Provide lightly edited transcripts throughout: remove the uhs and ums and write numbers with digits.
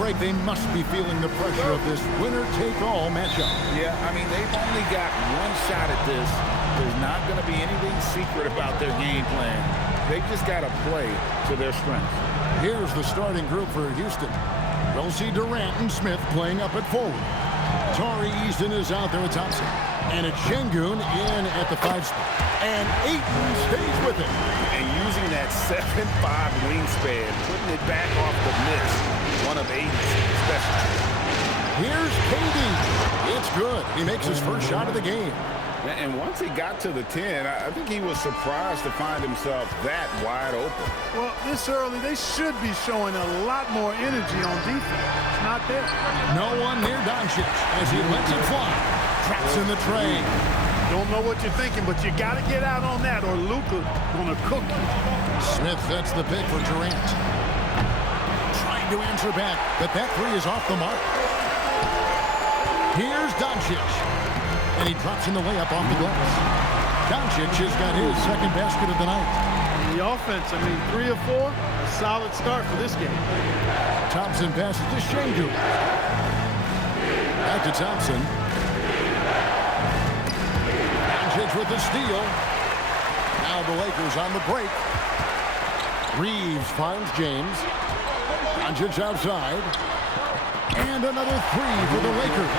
Greg, they must be feeling the pressure of this winner-take-all matchup. Yeah, I mean, they've only got one shot at this. There's not going to be anything secret about their game plan. They've just got to play to their strengths. Here's the starting group for Houston. We'll see Durant and Smith playing up at forward. Tari Eason is out there with Thompson. And it's Şengün in at the 5 spot. And Ayton stays with him. And using that 7'5" wingspan, putting it back off the miss, one of Ayton's specialties. Here's KD. It's good. He makes his first shot of the game. And once he got to the 10, I think he was surprised to find himself that wide open. Well, this early, they should be showing a lot more energy on defense. It's not there. No one near Doncic as he lets it fly. Traps in the tray. Don't know what you're thinking, but you got to get out on that or Luka gonna cook you. Smith sets the pick for Durant. Trying to answer back, but that three is off the mark. Here's Doncic. And he drops in the layup off the glass. Doncic has got his second basket of the night. The offense, I mean, 3 of 4, a solid start for this game. Thompson passes to Şengün. Back to Thompson. Doncic with the steal. Now the Lakers on the break. Reeves finds James. Doncic outside. And another three for the Lakers.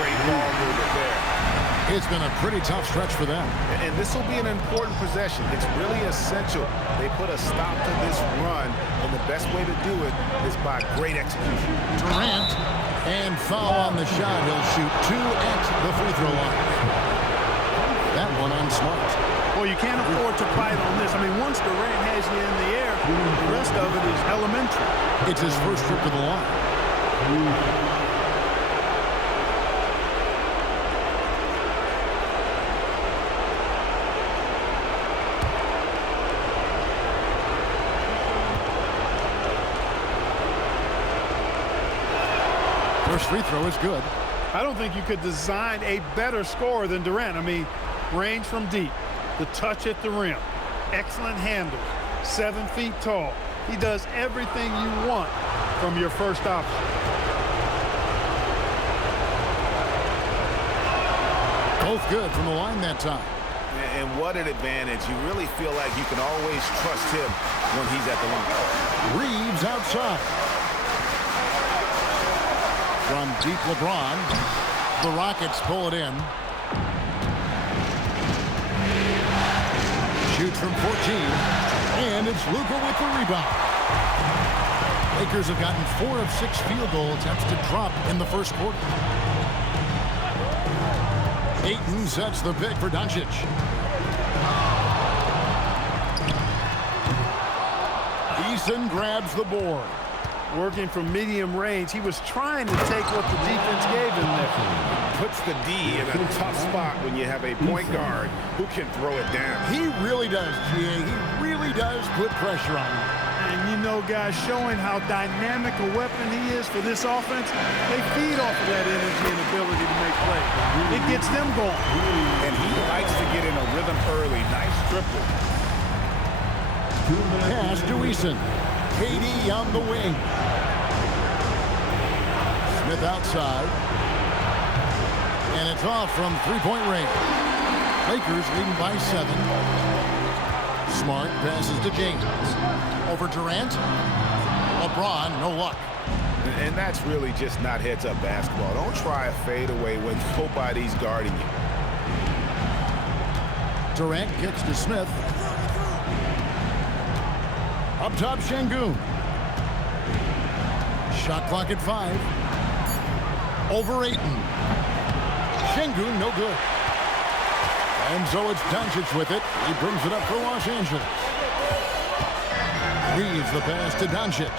Great ball movement there. It's been a pretty tough stretch for them. And this will be an important possession. It's really essential they put a stop to this run, and the best way to do it is by great execution. Durant, and foul on the shot. He'll shoot 2 at the free throw line. That one on Smart. Well, you can't afford to fight on this. I mean, once Durant has you in the air, the rest of it is elementary. It's his first trip to the line. First free throw is good. I don't think you could design a better scorer than Durant. I mean, range from deep, the touch at the rim, excellent handle, 7 feet tall. He does everything you want from your first option. Both good from the line that time. And what an advantage. You really feel like you can always trust him when he's at the line. Reeves outside. From deep LeBron, the Rockets pull it in. Shoots from 14, and it's Luka with the rebound. Lakers have gotten 4 of 6 field goal attempts to drop in the first quarter. Ayton sets the pick for Doncic. Eason grabs the board. Working from medium range, he was trying to take what the defense gave him there. Puts the D in a tough spot when you have a point guard who can throw it down. He really does, GA. He really does put pressure on him. And you know, guys, showing how dynamic a weapon he is for this offense, they feed off of that energy and ability to make plays. It gets them going. And he likes to get in a rhythm early. Nice triple. Pass to Eason. KD on the wing. Smith outside. And it's off from three-point range. Lakers leading by 7. Smart passes to James. Over Durant. LeBron, no luck. And that's really just not heads-up basketball. Don't try a fadeaway when nobody's guarding you. Durant kicks to Smith. Up top, Şengün. Shot clock at 5. Over Ayton. Şengün, no good. And so it's Doncic with it. He brings it up for Los Angeles. Leaves the pass to Doncic.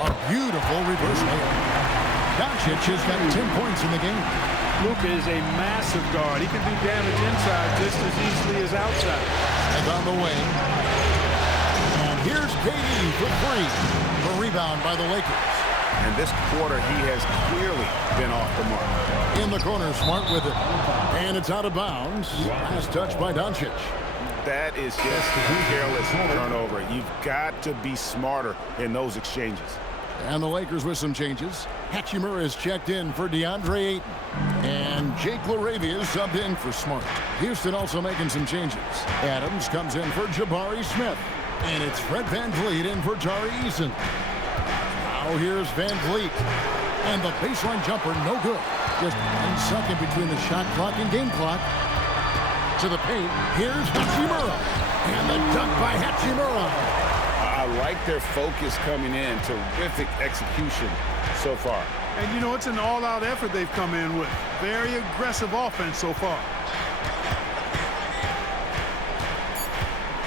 A beautiful reverse layup. Doncic has got 10 points in the game. Luka is a massive guard. He can do damage inside just as easily as outside. And on the wing. And here's KD for 3. A rebound by the Lakers. And this quarter, he has clearly been off the mark. In the corner, Smart with it. And it's out of bounds. Last touch by Doncic. That is just a careless turnover. You've got to be smarter in those exchanges. And the Lakers with some changes. Hachimura is checked in for DeAndre Ayton. And Jake LaRavia is subbed in for Smart. Houston also making some changes. Adams comes in for Jabari Smith. And it's Fred VanVleet in for Tari Eason. Now here's VanVleet. And the baseline jumper, no good. Just 1 second between the shot clock and game clock. To the paint, here's Hachimura. And the dunk by Hachimura. I like their focus coming in. Terrific execution so far. And, you know, it's an all-out effort they've come in with. Very aggressive offense so far.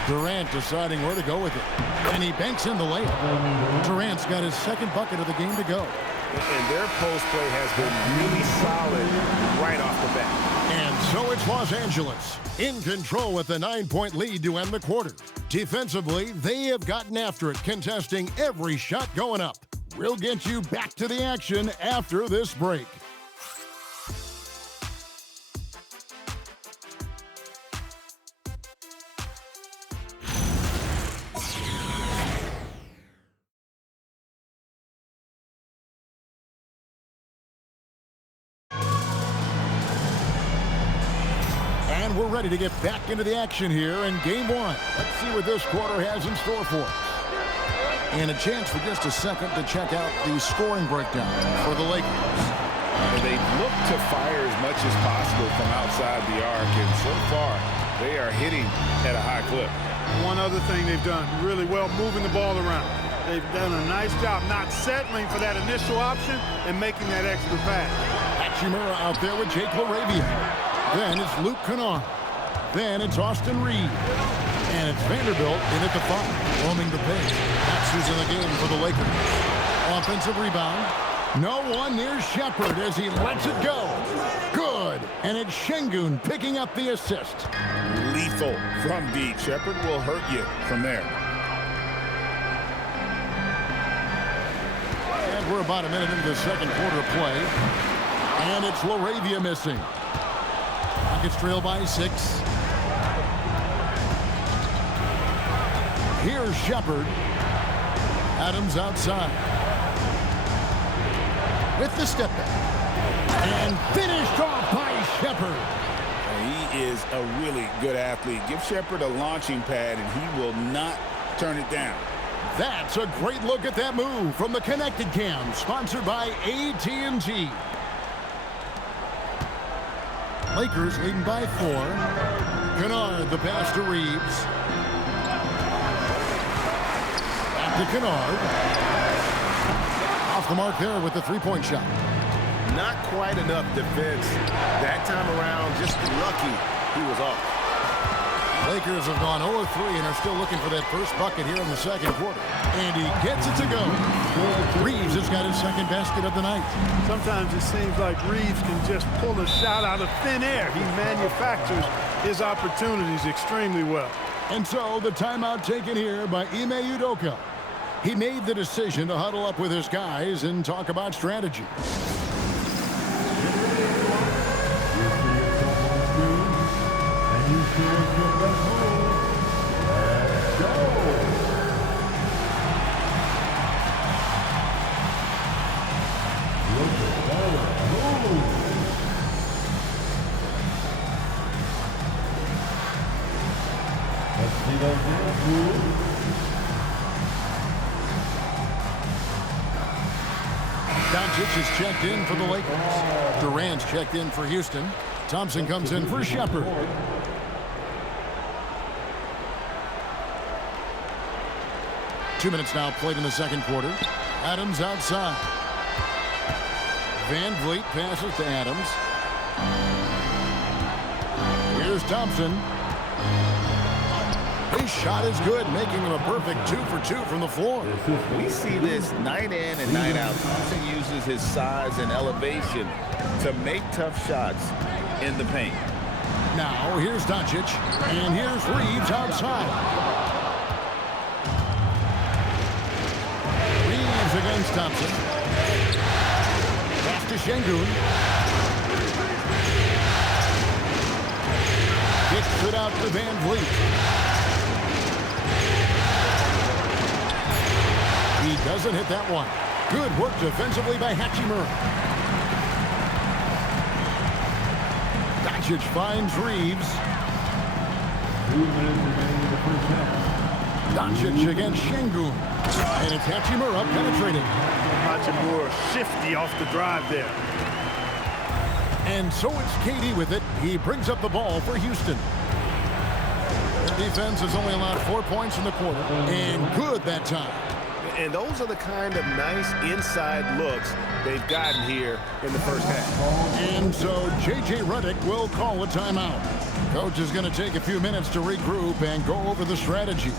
Durant deciding where to go with it. And he banks in the layup. Durant's got his second bucket of the game to go. And their post play has been really solid right off the bat. And so it's Los Angeles in control with a 9-point lead to end the quarter. Defensively, they have gotten after it, contesting every shot going up. We'll get you back to the action after this break. And we're ready to get back into the action here in Game 1. Let's see what this quarter has in store for us. And a chance for just a second to check out the scoring breakdown for the Lakers. They look to fire as much as possible from outside the arc, and so far they are hitting at a high clip. One other thing they've done really well, moving the ball around. They've done a nice job not settling for that initial option and making that extra pass. Hachimura out there with Jake LaRavia. Then it's Luke Kennard. Then it's Austin Reed. And it's Vanderbilt in at the 5, roaming the paint. That's who's in the game for the Lakers. Offensive rebound. No one near Shepard as he lets it go. Good. And it's Şengün picking up the assist. Lethal from deep. Shepard will hurt you from there. And we're about a minute into the second quarter play. And it's LaRavia missing. Rockets trail by 6. Here's Shepard. Adams outside. With the step back. And finished off by Shepard. He is a really good athlete. Give Shepard a launching pad, and he will not turn it down. That's a great look at that move from the Connected Cam, sponsored by AT&T. Lakers leading by 4. Kennard, the pass to Reeves. Back to Kennard. Off the mark there with the three-point shot. Not quite enough defense that time around. Just lucky he was off. Lakers have gone 0-3 and are still looking for that first bucket here in the second quarter. And he gets it to go. Reeves has got his second basket of the night. Sometimes it seems like Reeves can just pull a shot out of thin air. He manufactures his opportunities extremely well. And so the timeout taken here by Ime Udoka. He made the decision to huddle up with his guys and talk about strategy. Doncic is checked in for the Lakers. Durant's checked in for Houston. Thompson comes in for Shepard. Two minutes now played in the second quarter. Adams outside. VanVleet passes to Adams. Here's Thompson. His shot is good, making him a perfect 2 for 2 from the floor. We see this night in and night out. Thompson uses his size and elevation to make tough shots in the paint. Now, here's Doncic, and here's Reeves outside. Reeves against Thompson. to Şengün. Kicks it out to Van Vliet. He doesn't hit that one. Good work defensively by Hachimura. Doncic finds Reeves. 2 minutes remaining in the first half. Doncic against Şengün. And it's Hachimura penetrating. Hachimura shifty off the drive there. And so it's KD with it. He brings up the ball for Houston. Their defense has only allowed 4 points in the quarter. And good that time. And those are the kind of nice inside looks they've gotten here in the first half. And so J.J. Redick will call a timeout. Coach is going to take a few minutes to regroup and go over the strategy.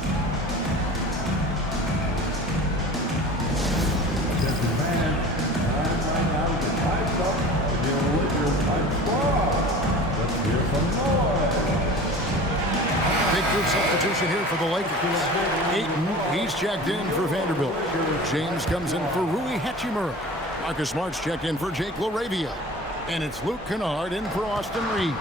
Attention fans, time right now to pipe up the Lakers pipe squad. Let's hear some noise. Big group substitution here for the Lakers. Ayton, he's checked in for Vanderbilt. James comes in for Rui Hachimura. Marcus Smart's checked in for Jake LaRavia. And it's Luke Kennard in for Austin Reed.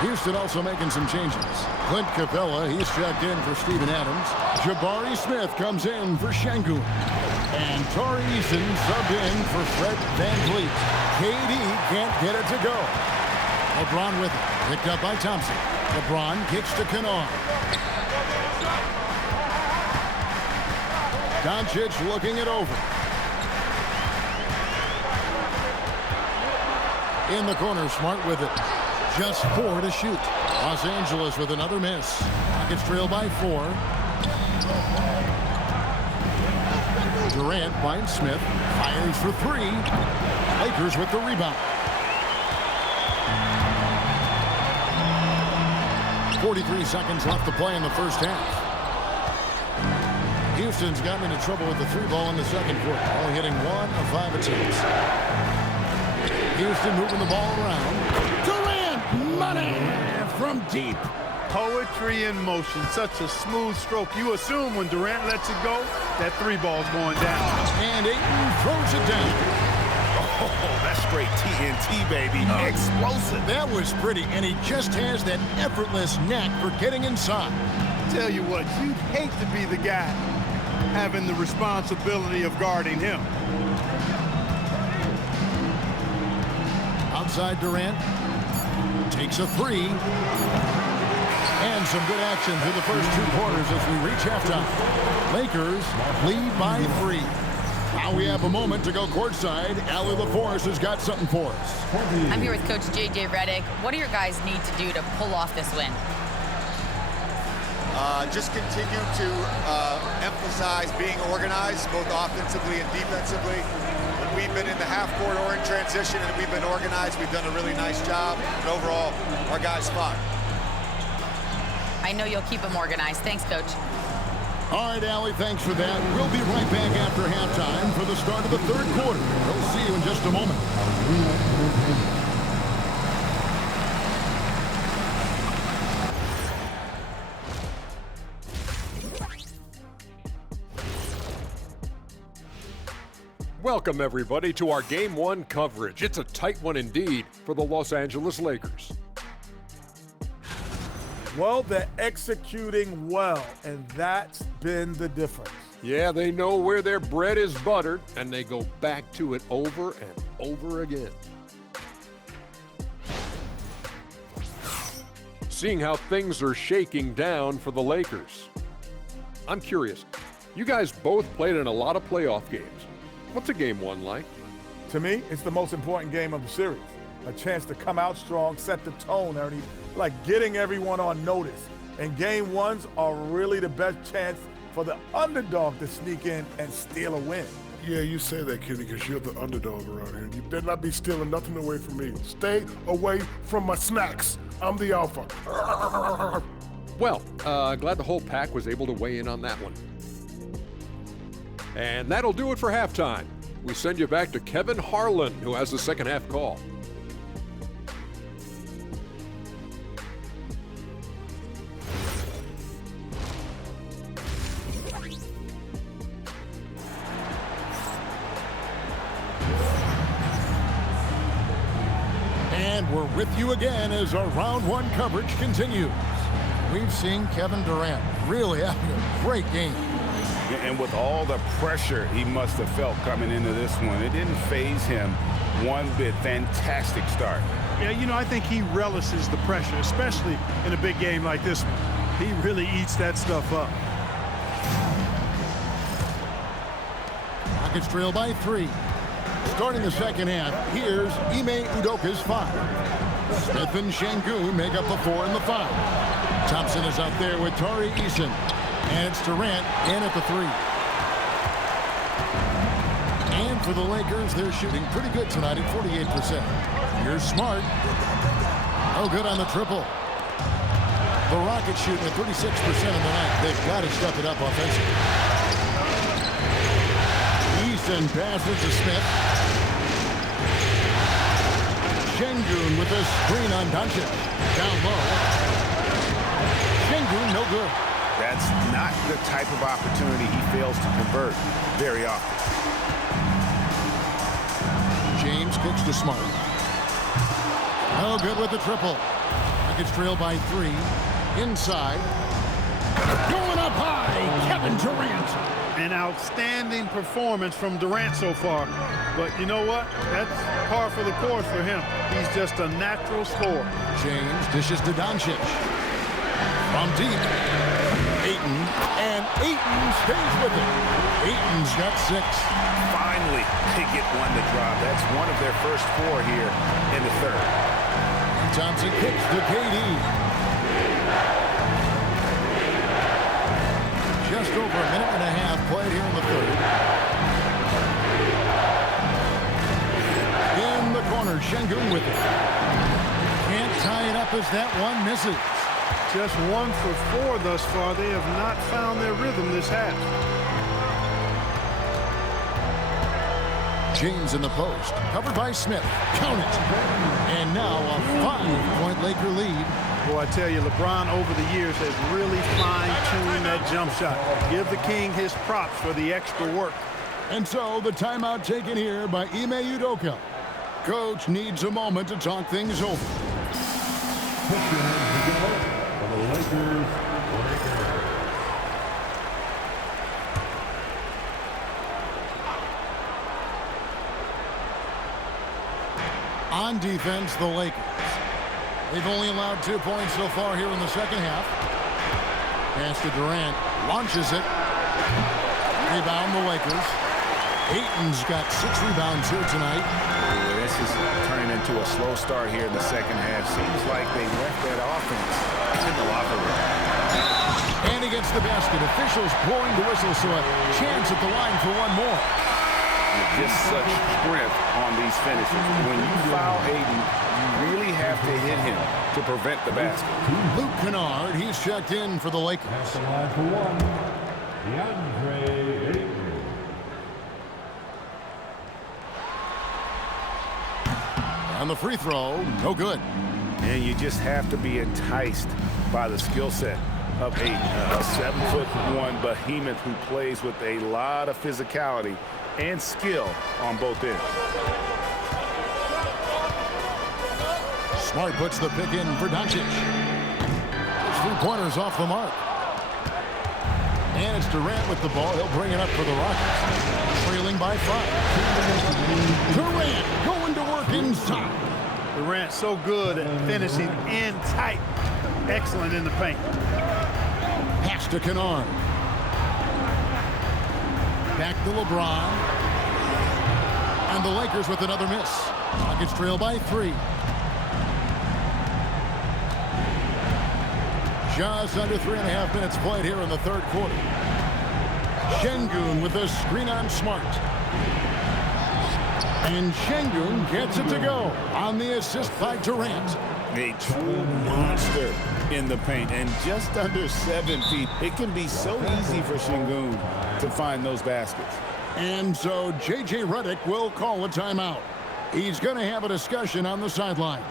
Houston also making some changes. Clint Capella, he's checked in for Steven Adams. Jabari Smith comes in for Şengün. And Tari Eason subbed in for Fred Van Vliet. KD can't get it to go. LeBron with it. Picked up by Thompson. LeBron kicks to Kennard. Doncic looking it over. In the corner, Smart with it. Just 4 to shoot. Los Angeles with another miss. Rockets trail by 4. Durant finds Smith. Fires for 3. Lakers with the rebound. 43 seconds left to play in the first half. Houston's gotten into trouble with the 3-ball in the second quarter, only hitting 1 of 5 attempts. Houston moving the ball around. Durant, money from deep. Poetry in motion, such a smooth stroke. You assume when Durant lets it go, that 3-ball's going down. And Ayton throws it down. Oh, that's straight TNT, baby. Explosive. That was pretty, and he just has that effortless knack for getting inside. Tell you what, you'd hate to be the guy having the responsibility of guarding him. Outside Durant. Takes a 3. And some good action through the first 2 quarters as we reach halftime. Lakers lead by 3. Now we have a moment to go courtside. Allie LaForce has got something for us. I'm here with Coach J.J. Redick. What do your guys need to do to pull off this win? Just continue to emphasize being organized, both offensively and defensively. When we've been in the half-court or in transition and we've been organized, we've done a really nice job. And overall, our guys fought. I know you'll keep them organized. Thanks, Coach. All right, Allie, thanks for that. We'll be right back after halftime for the start of the third quarter. We'll see you in just a moment. Welcome, everybody, to our Game 1 coverage. It's a tight one indeed for the Los Angeles Lakers. Well, they're executing well, and that's been the difference. Yeah, they know where their bread is buttered, and they go back to it over and over again. Seeing how things are shaking down for the Lakers. I'm curious, you guys both played in a lot of playoff games. What's a Game 1 like? To me, it's the most important game of the series. A chance to come out strong, set the tone, Ernie, like getting everyone on notice. And Game 1s are really the best chance for the underdog to sneak in and steal a win. Yeah, you say that, Kenny, because you're the underdog around here. You better not be stealing nothing away from me. Stay away from my snacks. I'm the alpha. Well, glad the whole pack was able to weigh in on that one. And that'll do it for halftime. We send you back to Kevin Harlan, who has the second half call. And we're with you again as our round one coverage continues. We've seen Kevin Durant really having a great game. And with all the pressure he must have felt coming into this one, it didn't faze him one bit. Fantastic start. Yeah, you know, I think he relishes the pressure, especially in a big game like this one. He really eats that stuff up. Rockets trail by 3. Starting the second half, here's Ime Udoka's 5. Smith and Şengün make up the 4 and the 5. Thompson is out there with Tari Eason. And it's Durant in at the 3. And for the Lakers, they're shooting pretty good tonight at 48%. Here's Smart. Oh, good on the triple. The Rockets shooting at 36% of the night. They've got to step it up offensively. Eason passes to Smith. Şengün with a screen on Doncic. Down low. Şengün no good. That's not the type of opportunity he fails to convert very often. James kicks to Smart. No good with the triple. Rockets trail by 3. Inside. Going up high, Kevin Durant. An outstanding performance from Durant so far. But you know what? That's par for the course for him. He's just a natural scorer. James dishes to Doncic. From deep. Ayton. And Ayton stays with it. Ayton's got 6. Finally, they get one to drop. That's one of their first 4 here in the third. Thompson kicks to KD. Just over a minute and a half played here in the third. In the corner, Şengün with it. Can't tie it up as that one misses. Just 1 for 4 thus far. They have not found their rhythm this half. James in the post, covered by Smith. Count it. And now a 5-point Laker lead. Boy, I tell you, LeBron over the years has really fine-tuned that jump shot. Give the king his props for the extra work. And so the timeout taken here by Ime Udoka. Coach needs a moment to talk things over. Put your hands together for the Lakers. On defense, the Lakers. They've only allowed 2 points so far here in the second half. Pass to Durant. Launches it. Rebound the Lakers. Ayton's got 6 rebounds here tonight. This is turning into a slow start here in the second half. Seems like they left that offense in the locker room. And he gets the basket. Officials blowing the whistle, so a chance at the line for one more. Just such strength on these finishes. When you foul Ayton, you really have to hit him to prevent the basket. Luke Kennard, he's checked in for the Lakers. That's the line for 1. DeAndre Ayton. On the free throw, no good. And you just have to be enticed by the skill set of Ayton. A 7'1" behemoth who plays with a lot of physicality and skill on both ends. Smart puts the pick in for Doncic. His 3-pointers off the mark. And it's Durant with the ball. He'll bring it up for the Rockets. Trailing by 5. Durant going to work inside. Durant so good at finishing in tight. Excellent in the paint. Pass to Kennard. Back to LeBron. And the Lakers with another miss. Rockets trail by 3. Just under 3.5 minutes played here in the third quarter. Şengün with a screen on Smart. And Şengün gets it to go on the assist by Durant. A true monster in the paint, and just under 7 feet. It can be so easy for Şengün to find those baskets. And so J.J. Redick will call a timeout. He's going to have a discussion on the sideline.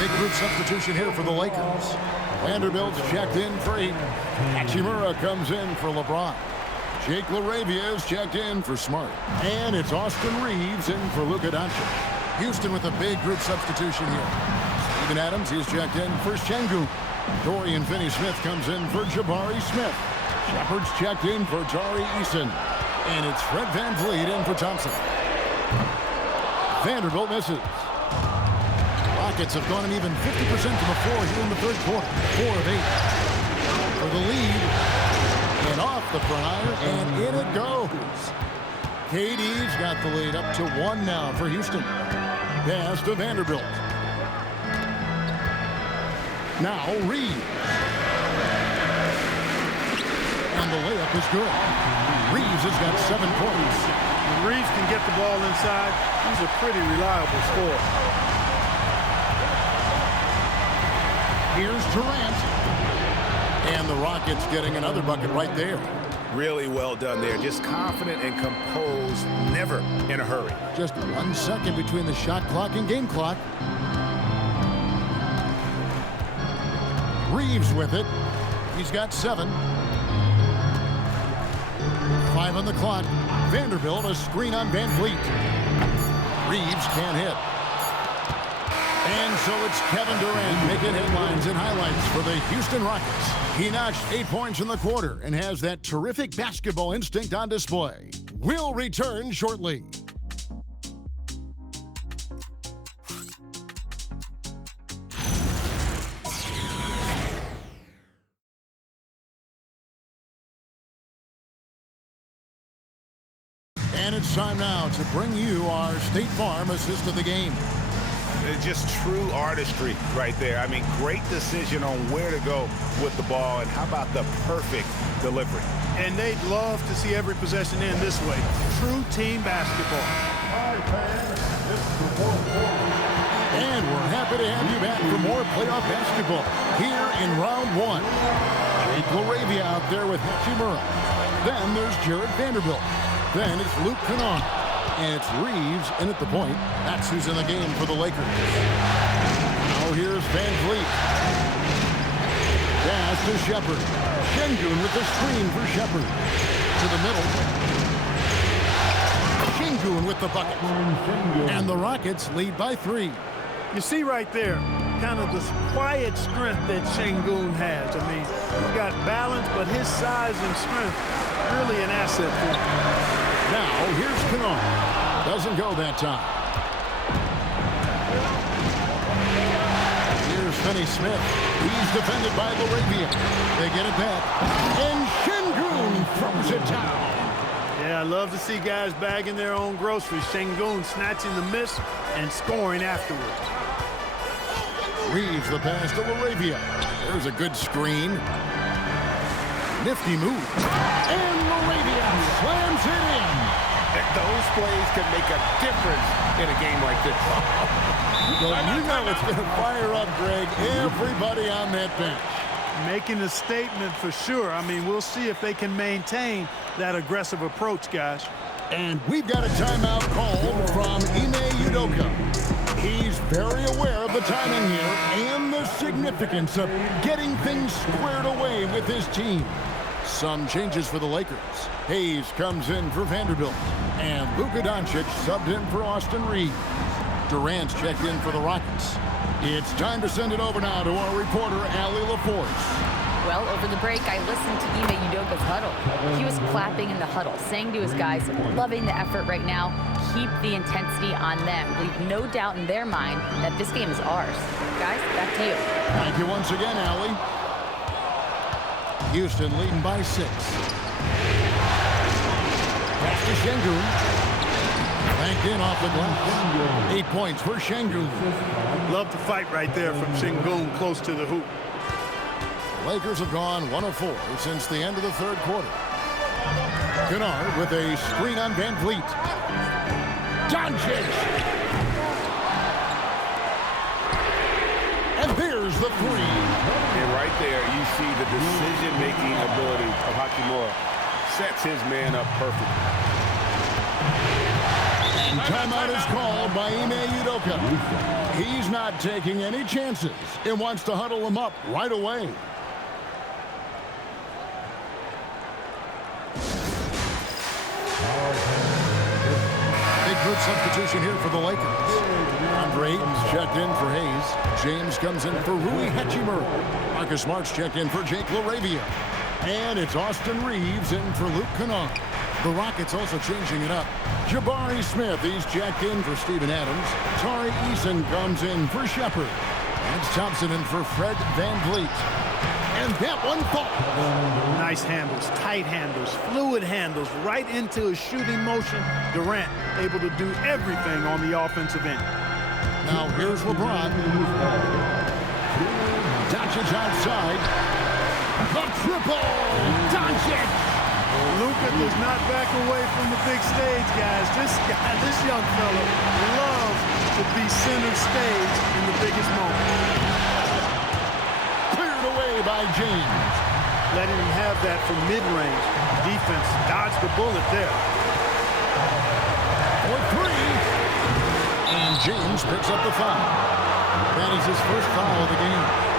Big group substitution here for the Lakers. Vanderbilt's checked in for Ayton. Hachimura comes in for LeBron. Jake LaRavia is checked in for Smart. And it's Austin Reeves in for Luka Doncic. Houston with a big group substitution here. Steven Adams, he's checked in for Şengün. Dorian Finney-Smith comes in for Jabari Smith. Shepard's checked in for Tari Eason. And it's Fred VanVleet in for Thompson. Vanderbilt misses. Rockets have gone an even 50% to the floor here in the third quarter. 4 of 8. For the lead. And off the front iron, and in it goes. KD's got the lead up to 1 now for Houston. Pass to Vanderbilt. Now Reeves. And the layup is good. Reeves has got 7 points. When Reeves can get the ball inside, he's a pretty reliable scorer. Here's Durant. And the Rockets getting another bucket right there. Really well done there. Just confident and composed, never in a hurry. Just 1 second between the shot clock and game clock. Reeves with it. He's got 7. 5 on the clock. Vanderbilt, a screen on VanVleet. Reeves can't hit. And so it's Kevin Durant making headlines and highlights for the Houston Rockets. He notched 8 points in the quarter and has that terrific basketball instinct on display. We'll return shortly. And it's time now to bring you our State Farm assist of the game. It's just true artistry right there. I mean, great decision on where to go with the ball, and how about the perfect delivery. And they'd love to see every possession end this way. True team basketball. And we're happy to have you back for more playoff basketball here in round 1. Jake LaRavia out there with Hachimura. Then there's Jared Vanderbilt. Then it's Luke Kennard. And it's Reeves in at the point. That's who's in the game for the Lakers. Now here's VanVleet. Pass to Shepard. Şengün with the screen for Shepard. To the middle. Şengün with the bucket. And the Rockets lead by 3. You see right there, kind of this quiet strength that Şengün has. I mean, he's got balance, but his size and strength really an asset for him. Now, here's Kennard. Doesn't go that time. Here's Finney-Smith. He's defended by LaRavia. They get it back. And Şengün throws it down. Yeah, I love to see guys bagging their own groceries. Şengün snatching the miss and scoring afterwards. Reeves the pass to LaRavia. There's a good screen. Nifty move. And LaRavia slams it in. Those plays can make a difference in a game like this. Well, you know it's going to fire up, Greg, everybody on that bench. Making a statement for sure. I mean, we'll see if they can maintain that aggressive approach, guys. And we've got a timeout called from Ime Udoka. He's very aware of the timing here and the significance of getting things squared away with his team. Some changes for the Lakers. Hayes comes in for Vanderbilt. And Luka Doncic subbed in for Austin Reeves. Durant's checked in for the Rockets. It's time to send it over now to our reporter, Allie LaForce. Well, over the break, I listened to Ime Udoka's huddle. He was clapping in the huddle, saying to his guys, loving the effort right now, keep the intensity on them. Leave no doubt in their mind that this game is ours. Guys, back to you. Thank you once again, Allie. Houston leading by 6. Pass to Şengün. Banked in off the glass. 8 points for Şengün. Love the fight right there from Şengün close to the hoop. Lakers have gone 1 of 4 since the end of the third quarter. Kennard with a screen on VanVleet. Doncic. And there's the 3. And right there, you see the decision-making ability of Hachimura. Sets his man up perfectly. And timeout is called by Ime Udoka. He's not taking any chances and wants to huddle him up right away. Big group substitution here for the Lakers. Andre Ayton's checked in for Hayes. James comes in for Rui Hachimura. Marcus Smart's checked in for Jake LaRavia. And it's Austin Reeves in for Luke Kennard. The Rockets also changing it up. Jabari Smith, he's checked in for Steven Adams. Tari Eason comes in for Shepard. And Thompson in for Fred VanVleet. And that one falls. Nice handles, tight handles, fluid handles, right into his shooting motion. Durant able to do everything on the offensive end. Now here's LeBron. Doncic outside. The triple! Doncic! Luka does not back away from the big stage, guys. This young fella loves to be center stage in the biggest moment. Cleared away by James. Letting him have that from mid-range. Defense dodged the bullet there. For three. And James picks up the foul. That is his first foul of the game.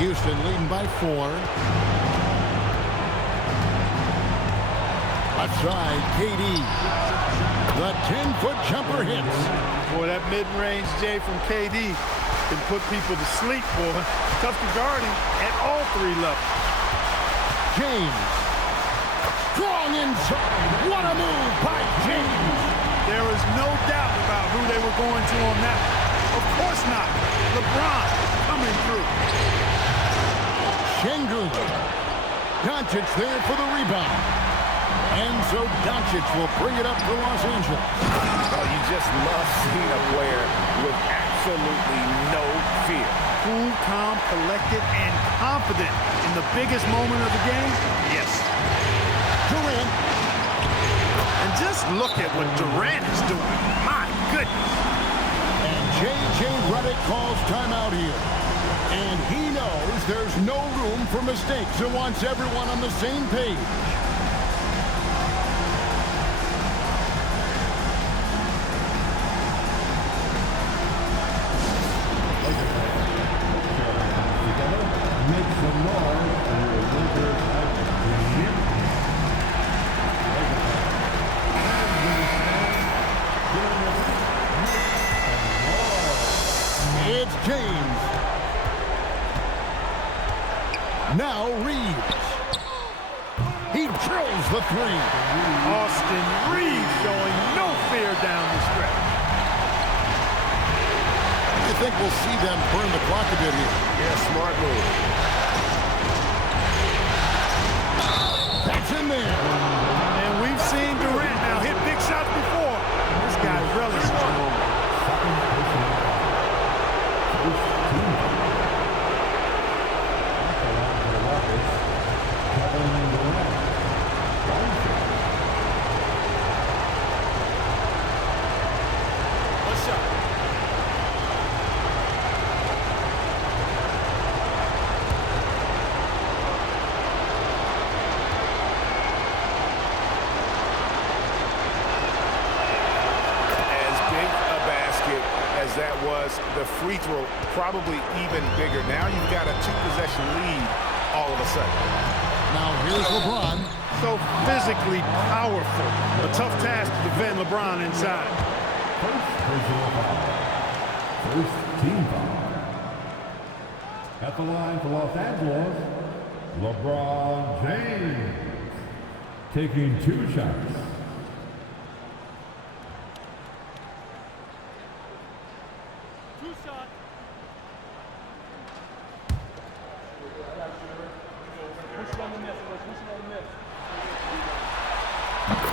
Houston leading by 4. Left side, KD. The 10-foot jumper hits. Boy, that mid-range J from KD can put people to sleep, boy. Tough to guard him at all 3 levels. James. Strong inside. What a move by James. There is no doubt about who they were going to on that. Of course not. LeBron coming through. Şengün. Doncic there for the rebound. And so Doncic will bring it up for Los Angeles. Oh, you just love seeing a player with absolutely no fear. Cool, calm, collected, and confident in the biggest moment of the game? Yes. Durant. And just look at what Durant is doing. My goodness. And J.J. Redick calls timeout here. And he knows there's no room for mistakes and wants everyone on the same page. Make some noise for your Lakers team. It's James. Now Reeves. He drills the 3. Austin Reeves showing no fear down the stretch. I think we'll see them burn the clock a bit here. Yeah, smart move. That's in there. And we've seen Durant now hit big shots before. This guy's relishing the moment. That was the free throw, probably even bigger. Now you've got a 2-possession lead all of a sudden. Now here's LeBron. So physically powerful. A tough task to defend LeBron inside. First team foul. At the line for Los Angeles, LeBron James taking 2 shots.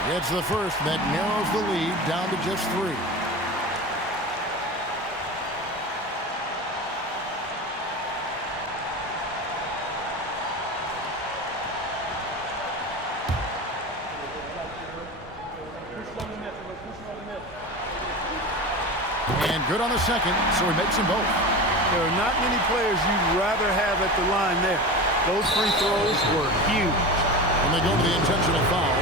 It's the first that narrows the lead down to just 3. And good on the second, so he makes them both. There are not many players you'd rather have at the line there. Those free throws were huge. And they go to the intentional foul.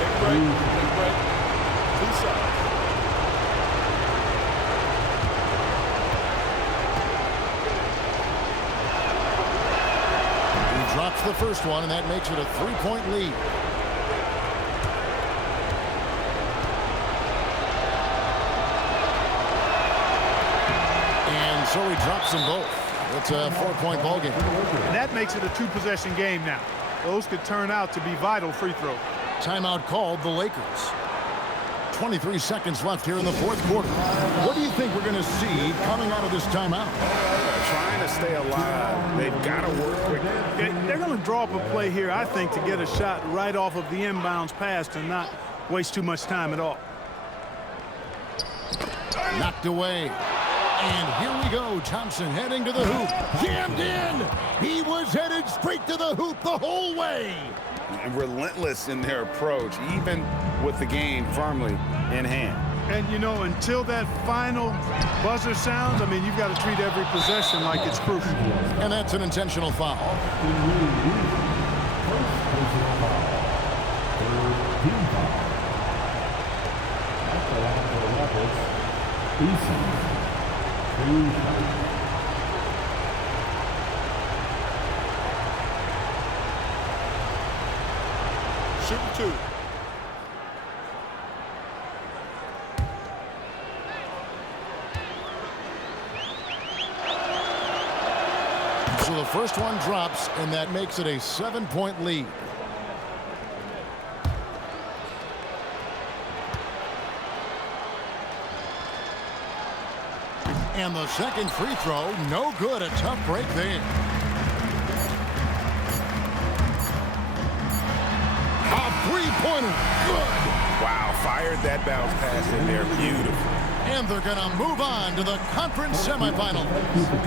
Take break. Two sides. He drops the first one, and that makes it a 3-point lead. And so he drops them both. It's a 4-point ball game. And that makes it a two-possession game now. Those could turn out to be vital free throws. Timeout called the Lakers. 23 seconds left here in the fourth quarter. What do you think we're going to see coming out of this timeout? Trying to stay alive. They've got to work quickly. They're going to draw up a play here, I think, to get a shot right off of the inbounds pass and not waste too much time at all. Knocked away. And here we go. Thompson heading to the hoop. Jammed in. He was headed straight to the hoop the whole way. And relentless in their approach, even with the game firmly in hand. And, you know, until that final buzzer sounds, I mean, you've got to treat every possession like it's crucial. And that's an intentional foul. Shooting two. So the first one drops, and that makes it a 7-point lead. And the second free throw, no good. A tough break there. A three-pointer, good. Wow, fired that bounce pass in there. Beautiful. And they're going to move on to the conference semifinals.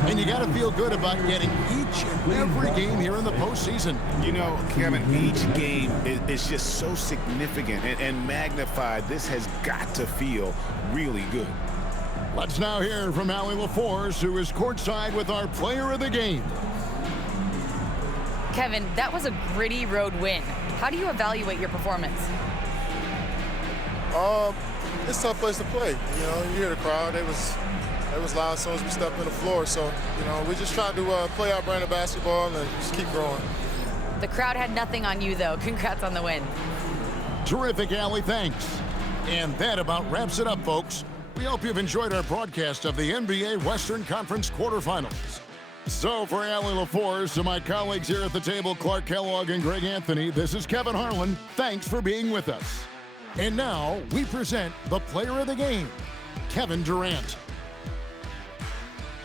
And you got to feel good about getting each and every game here in the postseason. You know, Kevin, each game is just so significant and magnified. This has got to feel really good. Let's now hear from Allie LaForce, who is courtside with our player of the game. Kevin, that was a gritty road win. How do you evaluate your performance? It's a tough place to play. You know, you hear the crowd. It was loud as soon as we stepped on the floor. So, you know, we just tried to play our brand of basketball and just keep growing. The crowd had nothing on you, though. Congrats on the win. Terrific, Allie. Thanks. And that about wraps it up, folks. We hope you've enjoyed our broadcast of the NBA Western Conference quarterfinals. So for Allie LaForce and my colleagues here at the table, Clark Kellogg and Greg Anthony, this is Kevin Harlan. Thanks for being with us. And now we present the player of the game, Kevin Durant.